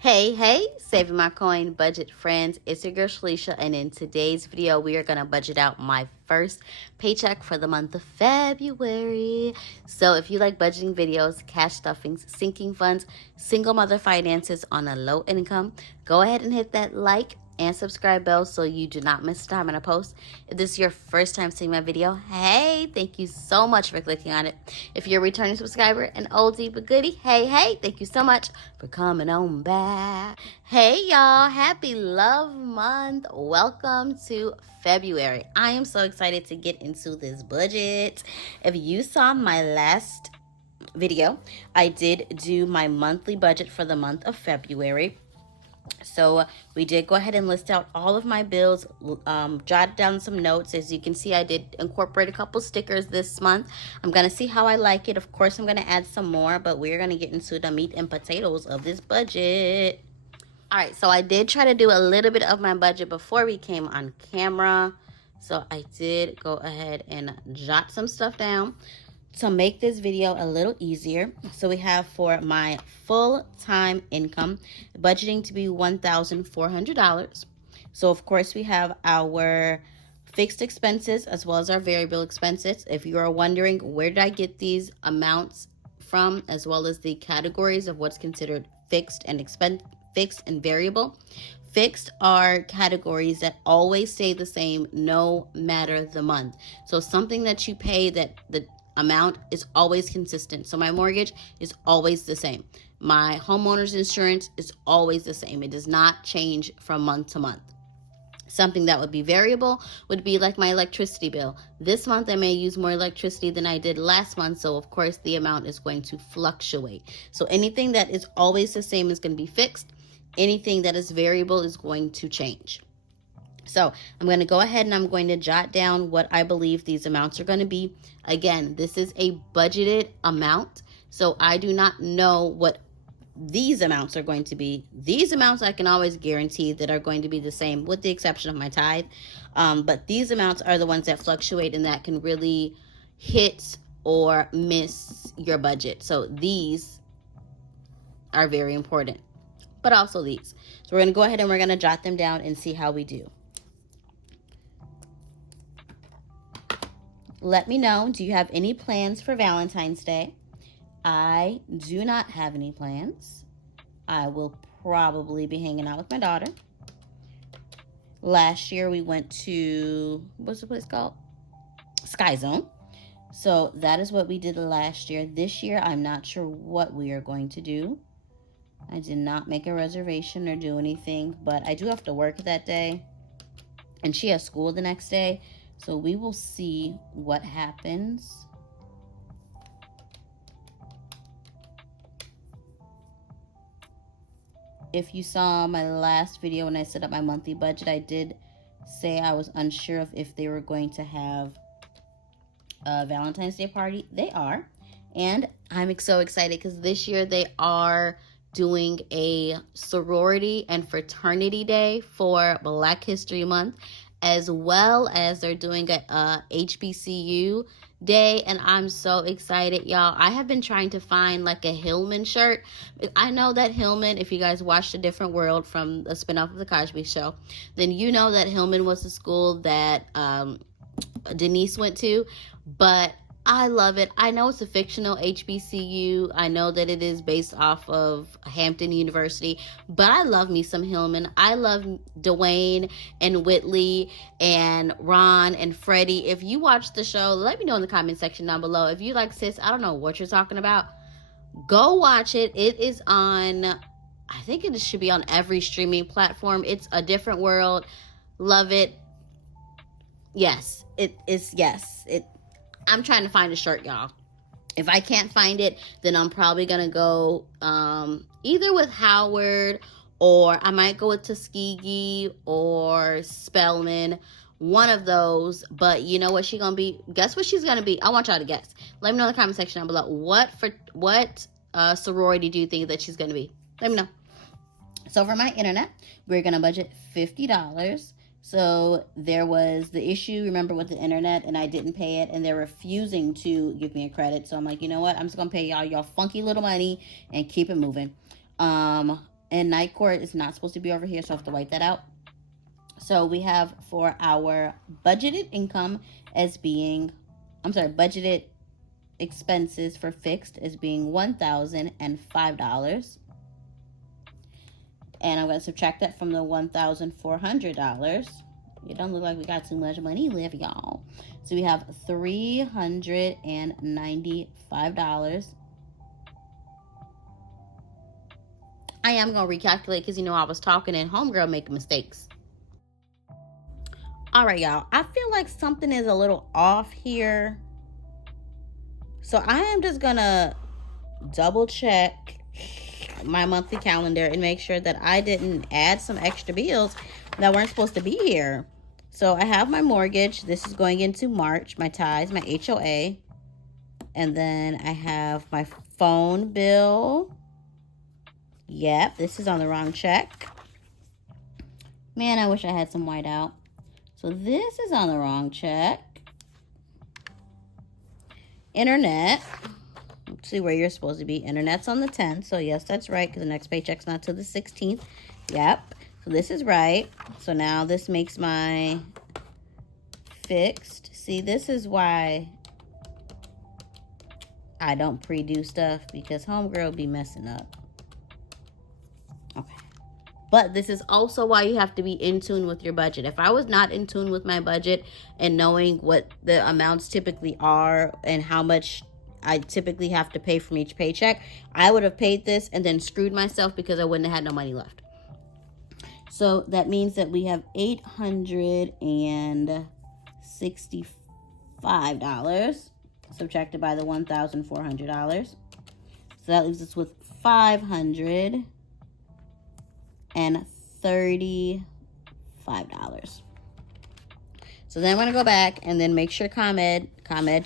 Hey, saving my coin budget friends. It's your girl Shalisha, and in today's video, we are going to budget out my first paycheck for the month of February. So if you like budgeting videos, cash stuffings, sinking funds, single mother finances on a low income, go ahead and hit that like and subscribe bell so you do not miss a time on a post. If this is your first time seeing my video, hey, thank you so much for clicking on it. If you're a returning subscriber, an oldie but goodie, hey, thank you so much for coming on back. Hey y'all, happy love month. Welcome to February. I am so excited to get into this budget. If you saw my last video, I did do my monthly budget for the month of February. So we did go ahead and list out all of my bills, jotted down some notes. As you can see, I did incorporate a couple stickers this month. I'm going to see how I like it. Of course, I'm going to add some more, but we're going to get into the meat and potatoes of this budget. All right, so I did try to do a little bit of my budget before we came on camera. So I did go ahead and jot some stuff down to make this video a little easier. So we have for my full-time income, budgeting to be $1,400. So of course we have our fixed expenses as well as our variable expenses. If you are wondering where did I get these amounts from, as well as the categories of what's considered fixed and variable. Fixed are categories that always stay the same no matter the month. So something that you pay that the amount is always consistent. So my mortgage is always the same. My homeowner's insurance is always the same. It does not change from month to month. Something that would be variable would be like my electricity bill. This month I may use more electricity than I did last month, so of course the amount is going to fluctuate. So anything that is always the same is going to be fixed. Anything that is variable is going to change. So I'm going to go ahead and I'm going to jot down what I believe these amounts are going to be. Again, this is a budgeted amount, so I do not know what these amounts are going to be. These amounts I can always guarantee that are going to be the same, with the exception of my tithe. But these amounts are the ones that fluctuate and that can really hit or miss your budget. So these are very important, but also these. So we're going to go ahead and we're going to jot them down and see how we do. Let me know, do you have any plans for Valentine's Day? I do not have any plans. I will probably be hanging out with my daughter. Last year we went to, what's the place called? Sky Zone. So that is what we did last year. This year I'm not sure what we are going to do. I did not make a reservation or do anything, but I do have to work that day. And she has school the next day. So we will see what happens. If you saw my last video when I set up my monthly budget, I did say I was unsure of if they were going to have a Valentine's Day party. They are. And I'm so excited because this year they are doing a sorority and fraternity day for Black History Month, as well as they're doing a HBCU day, and I'm so excited, y'all. I have been trying to find like a Hillman shirt. I know that Hillman, if you guys watched A Different World from the spinoff of The Cosby Show, then you know that Hillman was the school that Denise went to, but I love it. I know it's a fictional HBCU. I know that it is based off of Hampton University, but I love me some Hillman. I love Dwayne and Whitley and Ron and Freddie. If you watch the show, let me know in the comment section down below. If you like, sis, I don't know what you're talking about, go watch it. It is on, I think it should be on every streaming platform. It's A Different World. Love it. Yes, it is. Yes, I'm trying to find a shirt, y'all. If I can't find it, then I'm probably going to go either with Howard, or I might go with Tuskegee or Spelman. One of those. But you know what she's going to be? Guess what she's going to be? I want y'all to guess. Let me know in the comment section down below. What sorority do you think that she's going to be? Let me know. So for my internet, we're going to budget $50. So there was the issue, remember, with the internet, and I didn't pay it, and they're refusing to give me a credit. So I'm like, you know what? I'm just going to pay y'all funky little money and keep it moving. And night court is not supposed to be over here, so I have to wipe that out. So we have for our budgeted income as being, budgeted expenses for fixed as being $1,005. And I'm going to subtract that from the $1,400. It don't look like we got too much money left, y'all. So we have $395. I am going to recalculate because, I was talking and homegirl making mistakes. All right, y'all. I feel like something is a little off here. So I am just going to double check my monthly calendar and make sure that I didn't add some extra bills that weren't supposed to be here. So I have my mortgage. This is going into March, my ties, my HOA. And then I have my phone bill. Yep, this is on the wrong check. Man, I wish I had some white out. So this is on the wrong check. Internet. Let's see where you're supposed to be. Internet's on the 10th. So yes, that's right, because the next paycheck's not till the 16th. Yep. So this is right. So now this makes my fixed. See, this is why I don't pre-do stuff, because homegirl be messing up. Okay. But this is also why you have to be in tune with your budget. If I was not in tune with my budget and knowing what the amounts typically are and how much I typically have to pay from each paycheck, I would have paid this and then screwed myself because I wouldn't have had no money left. So that means that we have $865 subtracted by the $1,400. So that leaves us with $535. So then I'm going to go back and then make sure ComEd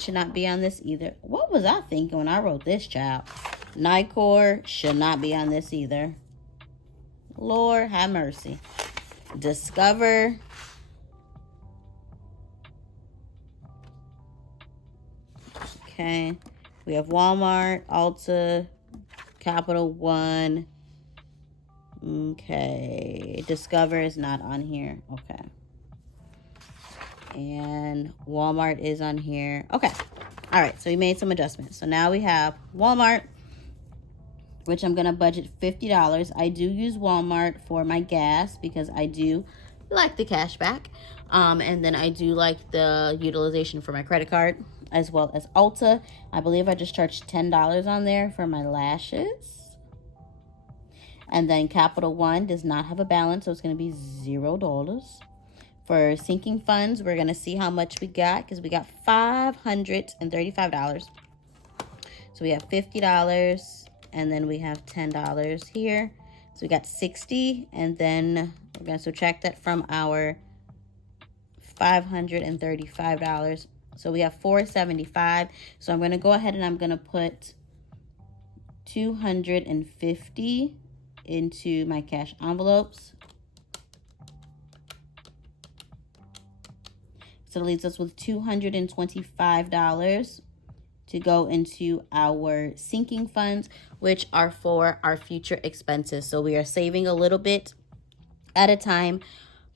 should not be on this either. What was I thinking when I wrote this, child? NICOR should not be on this either. Lord have mercy. Discover. Okay. We have Walmart, Ulta, Capital One. Okay. Discover is not on here. Okay. And Walmart is on here. Okay. All right. So we made some adjustments. So now we have Walmart, which I'm going to budget $50. I do use Walmart for my gas because I do like the cash back. And then I do like the utilization for my credit card, as well as Ulta. I believe I just charged $10 on there for my lashes. And then Capital One does not have a balance, so it's going to be $0. For sinking funds, we're going to see how much we got, because we got $535. So we have $50, and then we have $10 here. So we got $60, and then we're going to subtract that from our $535. So we have $475. So I'm going to go ahead and I'm going to put $250 into my cash envelopes. So it leaves us with $225 to go into our sinking funds, which are for our future expenses. So we are saving a little bit at a time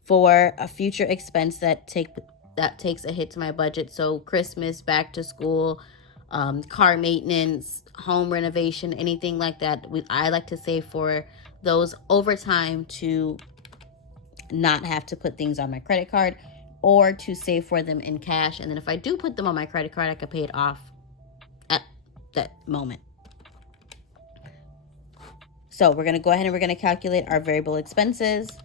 for a future expense that takes a hit to my budget. So Christmas, back to school, car maintenance, home renovation, anything like that. I like to save for those over time to not have to put things on my credit card, or to save for them in cash. And then if I do put them on my credit card, I could pay it off at that moment. So we're going to go ahead and we're going to calculate our variable expenses.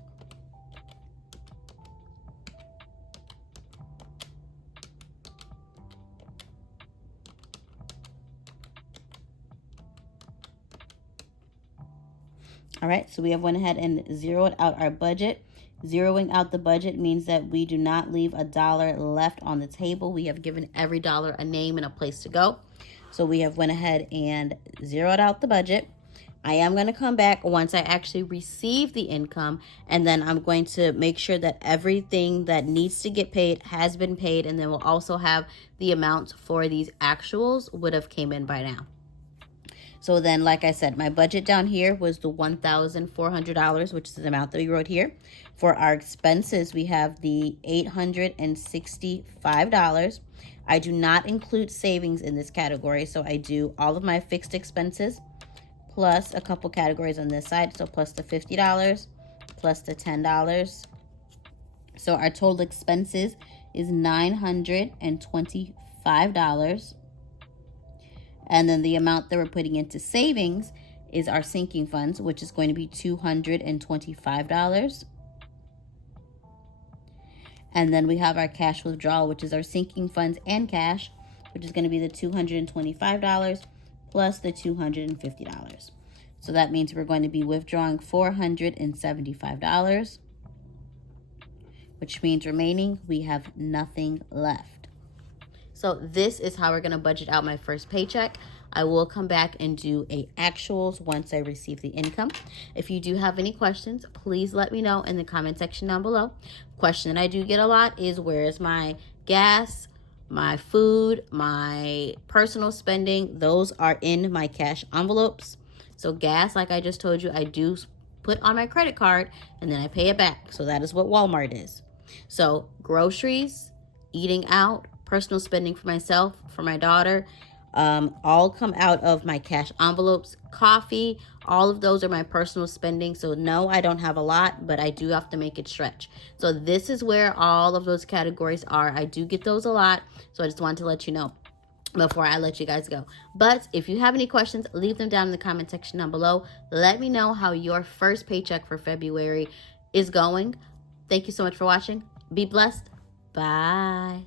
All right, so we have went ahead and zeroed out our budget. Zeroing out the budget means that we do not leave a dollar left on the table. We have given every dollar a name and a place to go. So we have went ahead and zeroed out the budget. I am going to come back once I actually receive the income, and then I'm going to make sure that everything that needs to get paid has been paid, and then we'll also have the amounts for these actuals would have came in by now. So then, like I said, my budget down here was the $1,400, which is the amount that we wrote here. For our expenses, we have the $865. I do not include savings in this category, so I do all of my fixed expenses plus a couple categories on this side. So plus the $50, plus the $10. So our total expenses is $925. And then the amount that we're putting into savings is our sinking funds, which is going to be $225. And then we have our cash withdrawal, which is our sinking funds and cash, which is going to be the $225 plus the $250. So that means we're going to be withdrawing $475, which means remaining we have nothing left. So this is how we're going to budget out my first paycheck. I will come back and do a actuals once I receive the income. If you do have any questions, please let me know in the comment section down below. Question that I do get a lot is, where is my gas, my food, my personal spending? Those are in my cash envelopes. So gas, like I just told you, I do put on my credit card and then I pay it back. So that is what Walmart is. So groceries, eating out, personal spending for myself, for my daughter, all come out of my cash envelopes. Coffee, all of those are my personal spending. So no, I don't have a lot, but I do have to make it stretch. So this is where all of those categories are. I do get those a lot, so I just wanted to let you know before I let you guys go. But if you have any questions, leave them down in the comment section down below. Let me know how your first paycheck for February is going. Thank you so much for watching. Be blessed. Bye.